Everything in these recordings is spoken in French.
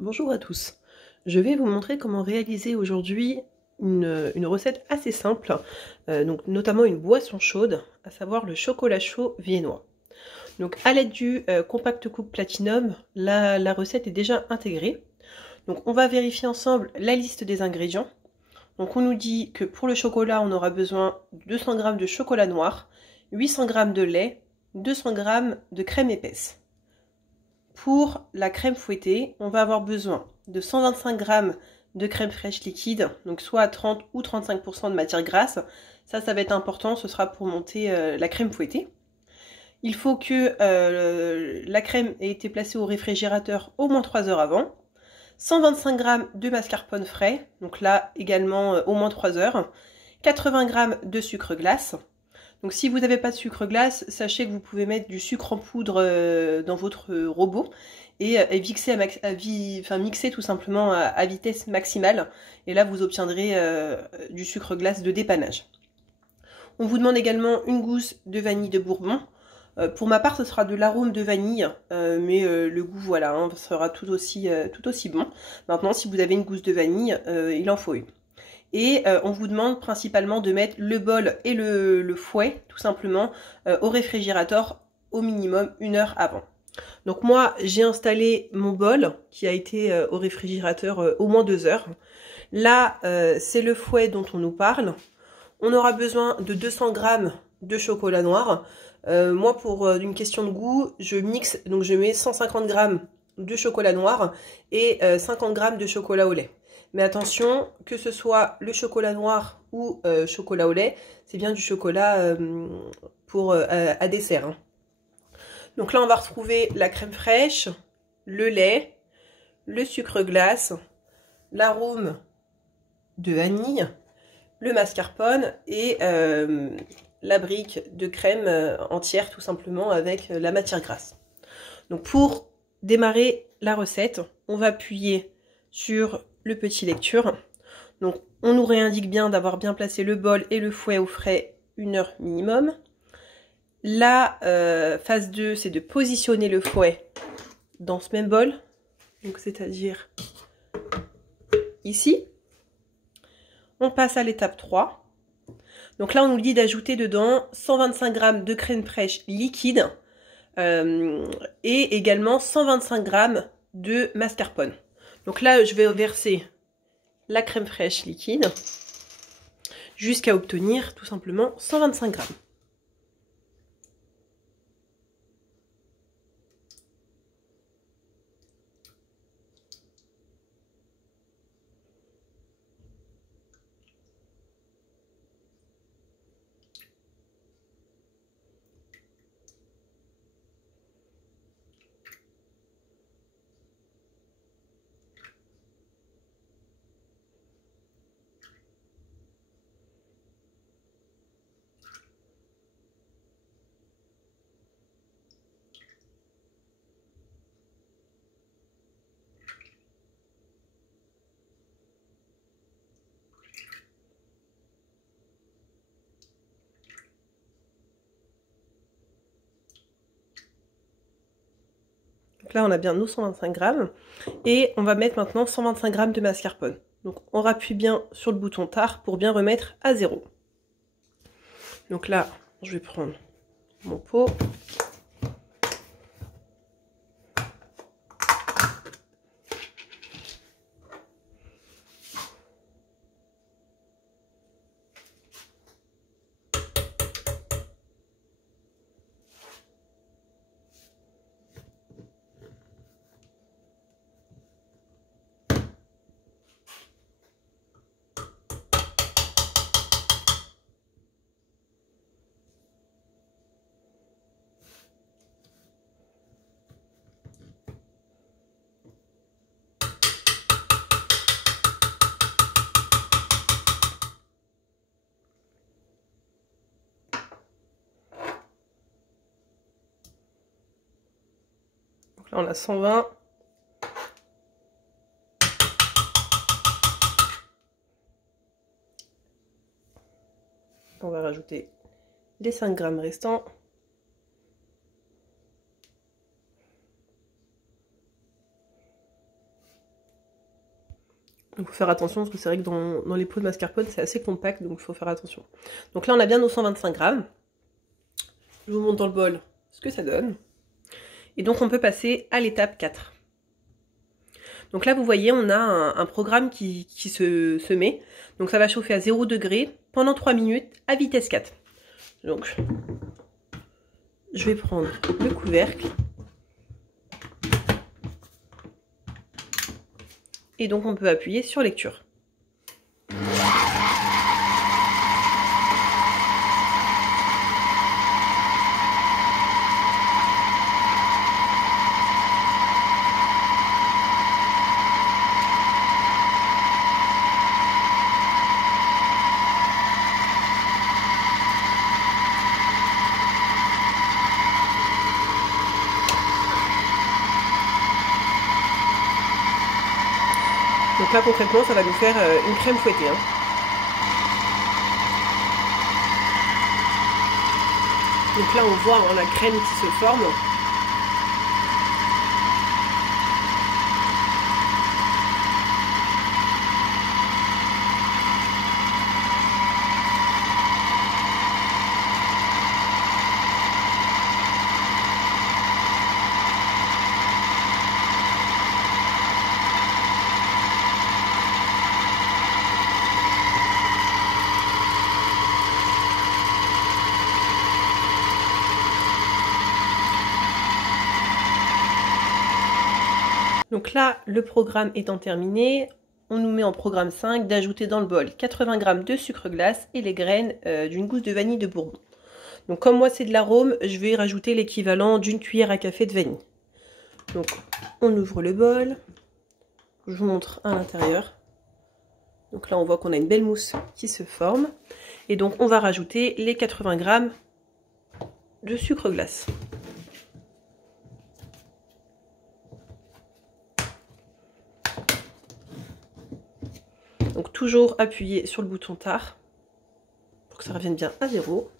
Bonjour à tous, je vais vous montrer comment réaliser aujourd'hui une recette assez simple, donc notamment une boisson chaude, à savoir le chocolat chaud viennois. Donc à l'aide du Compact Cook Platinum, la recette est déjà intégrée. Donc on va vérifier ensemble la liste des ingrédients. Donc on nous dit que pour le chocolat on aura besoin de 200 g de chocolat noir, 800 g de lait, 200 g de crème épaisse. Pour la crème fouettée, on va avoir besoin de 125 g de crème fraîche liquide, donc soit à 30 ou 35% de matière grasse. Ça va être important, ce sera pour monter la crème fouettée. Il faut que la crème ait été placée au réfrigérateur au moins 3 heures avant. 125 g de mascarpone frais, donc là également au moins 3 heures. 80 g de sucre glace. Donc si vous n'avez pas de sucre glace, sachez que vous pouvez mettre du sucre en poudre dans votre robot et mixer tout simplement à vitesse maximale. Et là vous obtiendrez du sucre glace de dépannage. On vous demande également une gousse de vanille de Bourbon. Pour ma part, ce sera de l'arôme de vanille, mais le goût, voilà, hein, sera tout aussi bon. Maintenant, si vous avez une gousse de vanille, il en faut une. Et on vous demande principalement de mettre le bol et le fouet, tout simplement, au réfrigérateur au minimum 1 heure avant. Donc moi, j'ai installé mon bol qui a été au réfrigérateur au moins 2 heures. Là, c'est le fouet dont on nous parle. On aura besoin de 200 g de chocolat noir. Moi, pour une question de goût, je mixe, donc je mets 150 g de chocolat noir et 50 g de chocolat au lait. Mais attention, que ce soit le chocolat noir ou chocolat au lait, c'est bien du chocolat à dessert. Hein. Donc là, on va retrouver la crème fraîche, le lait, le sucre glace, l'arôme de vanille, le mascarpone et la brique de crème entière tout simplement avec la matière grasse. Donc pour démarrer la recette, on va appuyer sur le petit lecture. Donc on nous réindique bien d'avoir bien placé le bol et le fouet au frais 1 heure minimum. La phase 2, c'est de positionner le fouet dans ce même bol, donc c'est-à-dire ici. On passe à l'étape 3. Donc là, on nous dit d'ajouter dedans 125 g de crème fraîche liquide et également 125 g de mascarpone. Donc là, je vais verser la crème fraîche liquide jusqu'à obtenir tout simplement 125 g. Donc là, on a bien nos 125 g et on va mettre maintenant 125 g de mascarpone. Donc on rappuie bien sur le bouton tard pour bien remettre à 0. Donc là, je vais prendre mon pot. Donc là, on a 120. On va rajouter les 5 g restants. Il faut faire attention parce que c'est vrai que dans les pots de mascarpone, c'est assez compact, donc il faut faire attention. Donc là, on a bien nos 125 grammes. Je vous montre dans le bol ce que ça donne. Et donc, on peut passer à l'étape 4. Donc là, vous voyez, on a un programme qui se met. Donc ça va chauffer à 0 degré pendant 3 minutes à vitesse 4. Donc, je vais prendre le couvercle. Et donc, on peut appuyer sur lecture. Donc là, concrètement, ça va nous faire une crème fouettée. Hein. Donc là, on voit la crème qui se forme. Donc là, le programme étant terminé, on nous met en programme 5 d'ajouter dans le bol 80 g de sucre glace et les graines d'une gousse de vanille de Bourbon. Donc comme moi c'est de l'arôme, je vais rajouter l'équivalent d'une cuillère à café de vanille. Donc on ouvre le bol, je vous montre à l'intérieur. Donc là on voit qu'on a une belle mousse qui se forme. Et donc on va rajouter les 80 g de sucre glace. Donc toujours appuyer sur le bouton tard pour que ça revienne bien à 0.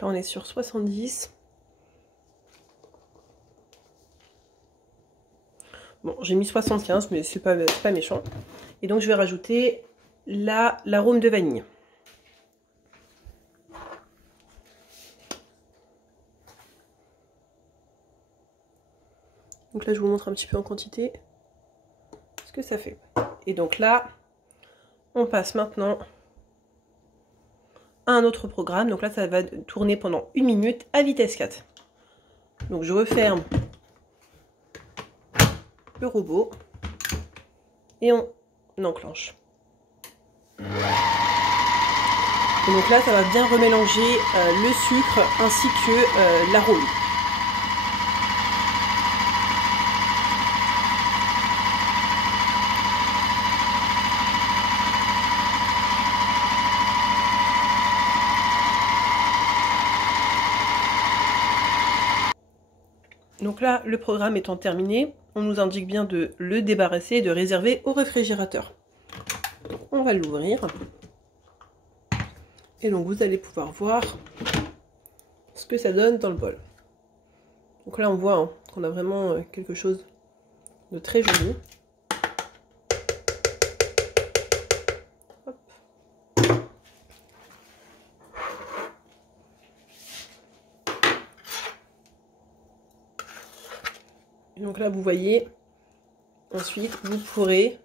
Là on est sur 70. Bon, j'ai mis 75, mais c'est pas méchant. Et donc je vais rajouter l'arôme de vanille. Donc là je vous montre un petit peu en quantité ce que ça fait. Et donc là, on passe maintenant à un autre programme. Donc là ça va tourner pendant 1 minute à vitesse 4. Donc je referme le robot et on enclenche. Et donc là ça va bien remélanger le sucre ainsi que l'arôme. Donc là, le programme étant terminé, on nous indique bien de le débarrasser et de réserver au réfrigérateur. On va l'ouvrir. Et donc vous allez pouvoir voir ce que ça donne dans le bol. Donc là on voit qu'on a vraiment quelque chose de très joli. Hop. Donc là vous voyez, ensuite vous pourrez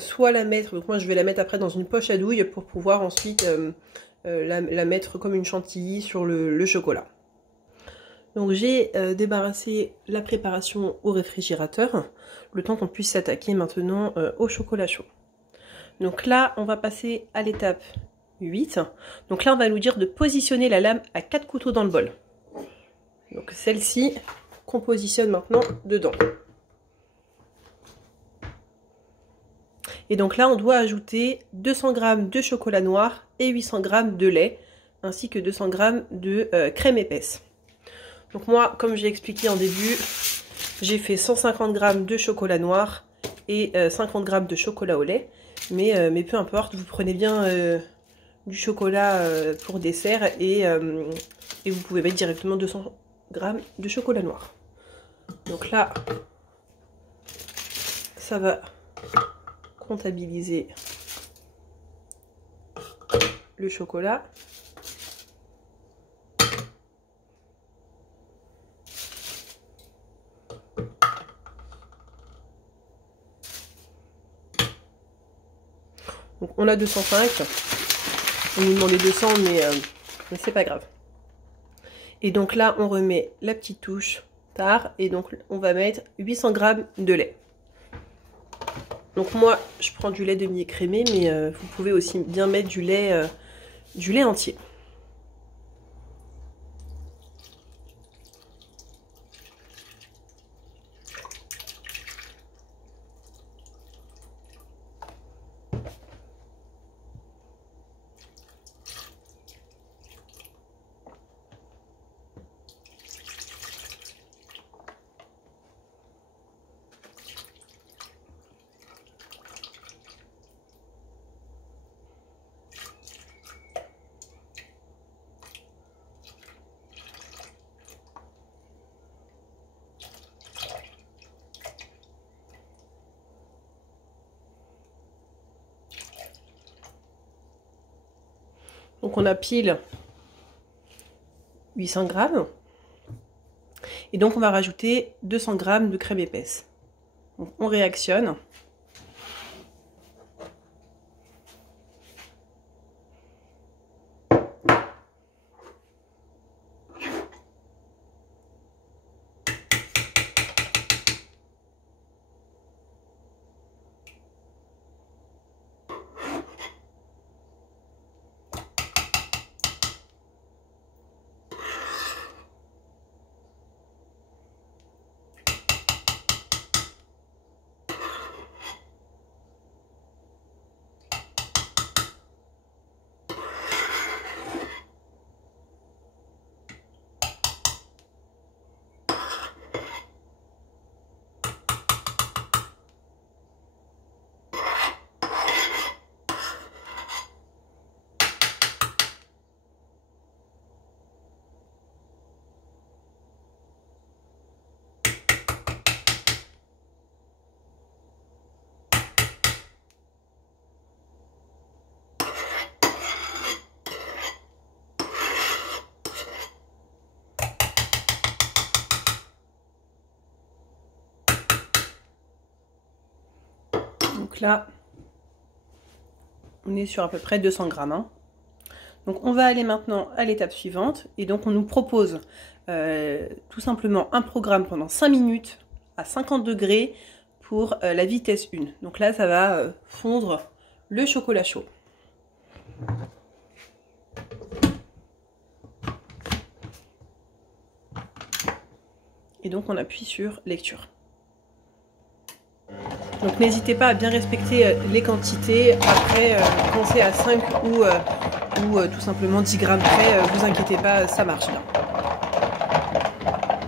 soit la mettre, donc moi je vais la mettre après dans une poche à douille pour pouvoir ensuite la mettre comme une chantilly sur le chocolat. Donc j'ai débarrassé la préparation au réfrigérateur, le temps qu'on puisse s'attaquer maintenant au chocolat chaud. Donc là on va passer à l'étape 8. Donc là on va nous dire de positionner la lame à 4 couteaux dans le bol. Donc celle-ci qu'on positionne maintenant dedans. Et donc là, on doit ajouter 200 g de chocolat noir et 800 g de lait, ainsi que 200 g de crème épaisse. Donc moi, comme j'ai expliqué en début, j'ai fait 150 g de chocolat noir et 50 g de chocolat au lait. Mais peu importe, vous prenez bien du chocolat pour dessert et vous pouvez mettre directement 200 g de chocolat noir. Donc là, ça va comptabiliser le chocolat. Donc on a 205, on nous demandait 200 mais c'est pas grave. Et donc là on remet la petite touche tard et donc on va mettre 800 g de lait. Donc moi je prends du lait demi-écrémé mais vous pouvez aussi bien mettre du lait entier. Donc on a pile 800 g. Et donc on va rajouter 200 g de crème épaisse. Donc on réactionne. Donc là, on est sur à peu près 200 g. Hein. Donc on va aller maintenant à l'étape suivante. Et donc on nous propose tout simplement un programme pendant 5 minutes à 50 degrés pour la vitesse 1. Donc là, ça va fondre le chocolat chaud. Et donc on appuie sur lecture. Donc n'hésitez pas à bien respecter les quantités. Après, pensez à 5 ou tout simplement 10 grammes près, vous inquiétez pas, ça marche bien.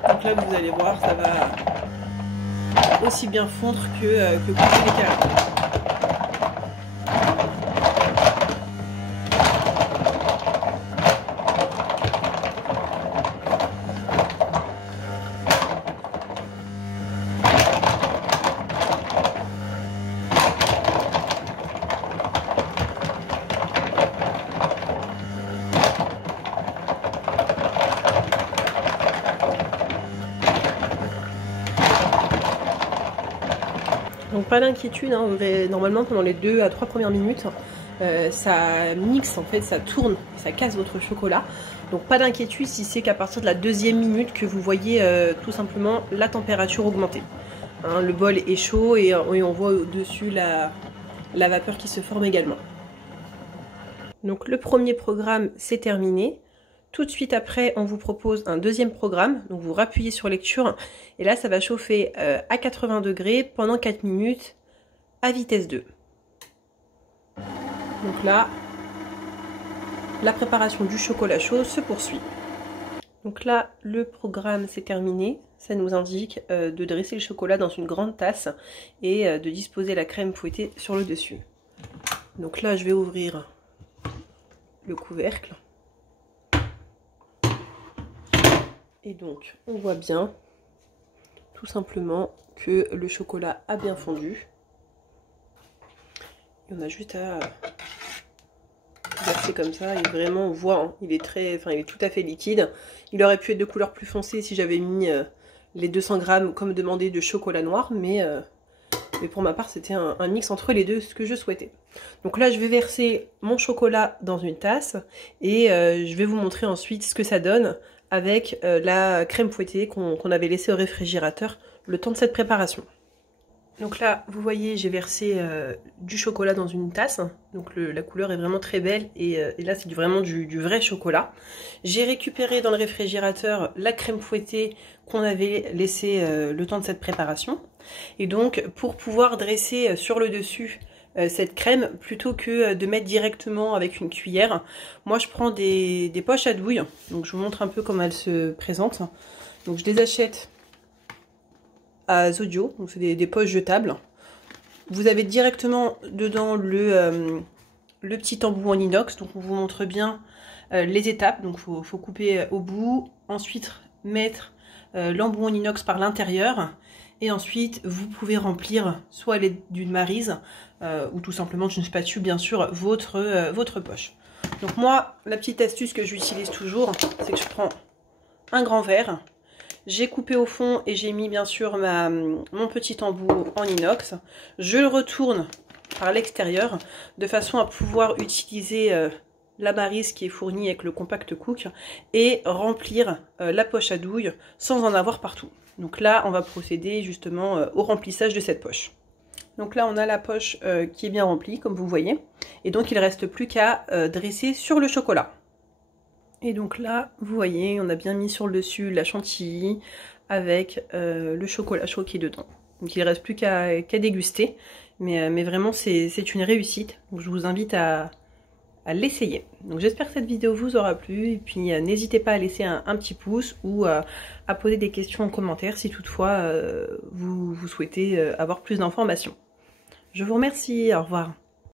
Donc là, vous allez voir, ça va aussi bien fondre que couper les caramels. Donc pas d'inquiétude, hein, normalement pendant les 2 à 3 premières minutes, ça mixe en fait, ça tourne, ça casse votre chocolat. Donc pas d'inquiétude si c'est qu'à partir de la 2e minute que vous voyez tout simplement la température augmenter. Hein, le bol est chaud et on voit au-dessus la vapeur qui se forme également. Donc le premier programme c'est terminé. Tout de suite après, on vous propose un deuxième programme. Donc vous rappuyez sur lecture et là ça va chauffer à 80 degrés pendant 4 minutes à vitesse 2. Donc là, la préparation du chocolat chaud se poursuit. Donc là, le programme s'est terminé. Ça nous indique de dresser le chocolat dans une grande tasse et de disposer la crème fouettée sur le dessus. Donc là, je vais ouvrir le couvercle. Et donc, on voit bien, tout simplement, que le chocolat a bien fondu. Et on a juste à verser comme ça, et vraiment on voit, hein, il est tout à fait liquide. Il aurait pu être de couleur plus foncée si j'avais mis les 200 grammes comme demandé de chocolat noir, mais pour ma part c'était un mix entre les deux, ce que je souhaitais. Donc là je vais verser mon chocolat dans une tasse et je vais vous montrer ensuite ce que ça donne avec la crème fouettée qu'on avait laissée au réfrigérateur le temps de cette préparation. Donc là, vous voyez, j'ai versé du chocolat dans une tasse. Donc la couleur est vraiment très belle et là, c'est vraiment du vrai chocolat. J'ai récupéré dans le réfrigérateur la crème fouettée qu'on avait laissée le temps de cette préparation. Et donc, pour pouvoir dresser sur le dessus cette crème, plutôt que de mettre directement avec une cuillère, moi je prends des poches à douille. Donc je vous montre un peu comment elles se présentent. Donc je les achète à Zodio, donc c'est des poches jetables. Vous avez directement dedans le petit embout en inox, donc on vous montre bien les étapes. Donc faut couper au bout, ensuite mettre l'embout en inox par l'intérieur, et ensuite vous pouvez remplir soit d'une maryse ou tout simplement d'une spatule, bien sûr, votre poche. Donc moi, la petite astuce que j'utilise toujours, c'est que je prends un grand verre. J'ai coupé au fond et j'ai mis bien sûr mon petit embout en inox. Je le retourne par l'extérieur de façon à pouvoir utiliser la maryse qui est fournie avec le Compact Cook et remplir la poche à douille sans en avoir partout. Donc là, on va procéder justement au remplissage de cette poche. Donc là, on a la poche qui est bien remplie, comme vous voyez. Et donc, il ne reste plus qu'à dresser sur le chocolat. Et donc là, vous voyez, on a bien mis sur le dessus la chantilly avec le chocolat chaud qui est dedans. Donc il ne reste plus qu'à déguster, mais vraiment c'est une réussite. Donc je vous invite à l'essayer. Donc j'espère que cette vidéo vous aura plu, et puis n'hésitez pas à laisser un petit pouce ou à poser des questions en commentaire si toutefois vous souhaitez avoir plus d'informations. Je vous remercie, au revoir.